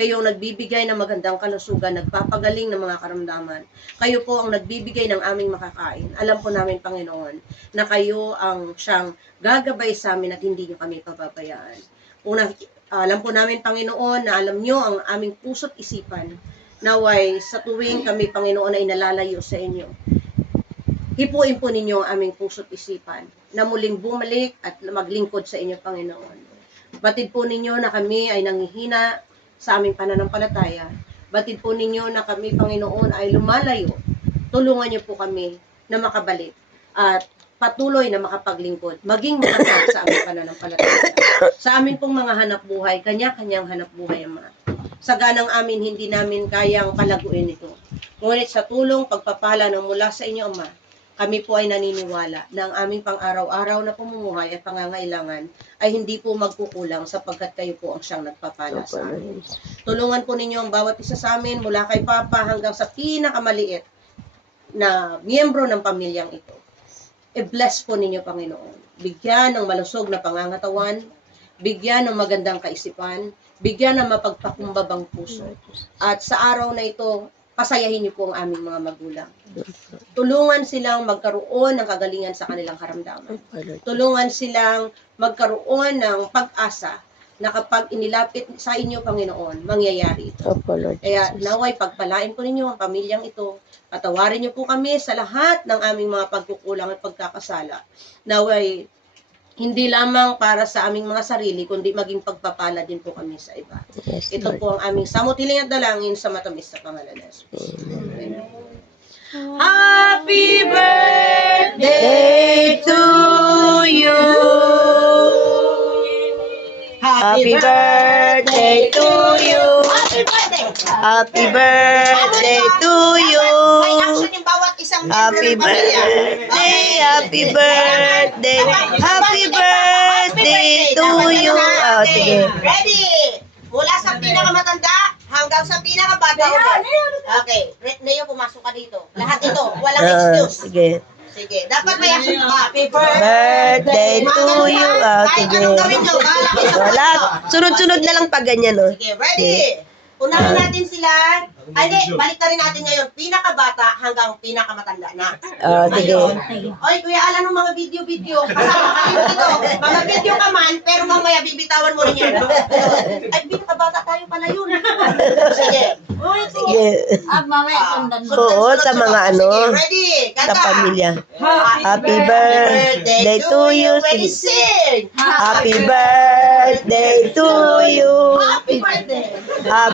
Kayo ang nagbibigay ng magandang kalusugan, nagpapagaling ng mga karamdaman. Kayo po ang nagbibigay ng aming makakain. Alam po namin, Panginoon, na kayo ang siyang gagabay sa amin at hindi niyo kami pababayaan. Alam po namin, Panginoon, na alam niyo ang aming puso't isipan. Naway, sa tuwing kami, Panginoon, ay nalalayo sa inyo, hipuin po ninyo ang aming puso't isipan na muling bumalik at maglingkod sa inyo, Panginoon. Batid po ninyo na kami ay nanghihina sa aming pananampalataya. Batid po ninyo na kami, Panginoon, ay lumalayo. Tulungan niyo po kami na makabalik at patuloy na makapaglingkod, maging matatag sa aming pananampalataya. Sa amin pong mga hanap buhay, kanya-kanyang hanap buhay, Ama. Sa ganang amin, hindi namin kayang palaguin ito. Ngunit sa tulong, pagpapala ng mula sa inyo, Ama, kami po ay naniniwala na ang aming pang-araw-araw na pamumuhay at pangangailangan ay hindi po magkukulang sapagkat kayo po ang siyang nagpapala sa amin. Tulungan po ninyo ang bawat isa sa amin mula kay Papa hanggang sa pinakamaliit na miyembro ng pamilyang ito. I-bless po ninyo, Panginoon. Bigyan ng malusog na pangangatawan, bigyan ng magandang kaisipan, bigyan ng mapagpakumbabang puso. At sa araw na ito, pasayahin niyo po ang aming mga magulang. Tulungan silang magkaroon ng kagalingan sa kanilang karamdaman. Tulungan silang magkaroon ng pag-asa na kapag inilapit sa inyo, Panginoon, mangyayari ito. Kaya naway pagpalain po ninyo ang pamilyang ito. Patawarin niyo po kami sa lahat ng aming mga pagkukulang at pagkakasala. Naway hindi lamang para sa aming mga sarili, kundi maging pagpapala din po kami sa iba. Yes, Ito po ang aming samutiling at dalangin sa matamis na pangalan ng Jesus. Amen. Happy birthday to you. Happy birthday to you. Happy birthday to you. Happy birthday, happy birthday, happy birthday to you. Oh, sige. Ready? Mula sa pinakamatanda hanggang sa pinakabata. Okay. Neo, pumasok ka dito. Lahat ito. Walang excuse. Sige. Sige. Dapat may action. Happy Birthday to you. Oh, Kahit sige. anong gawin nyo. Bahala kayo sa Wala. kwento. Sunod-sunod na lang pag ganyan, oh. Sige. Ready? Unahin natin sila. Ay, hindi. Balik na rin natin ngayon. Pinakabata hanggang pinakamatanda na. Oh, sige. Oy, Kuya Alan, ng mga video-video. Kasama kayo dito. Mga video ka man, pero mamaya bibitawan mo rin yan. Ay, pinakabata tayo pala yun. Sige. Uy, Sige. mamaya sundan mo. Oo, sa mga ano, Sige, ready. sa Kanta. pamilya. Happy birthday to you. Ready, sing. Happy birthday to you. Happy birthday.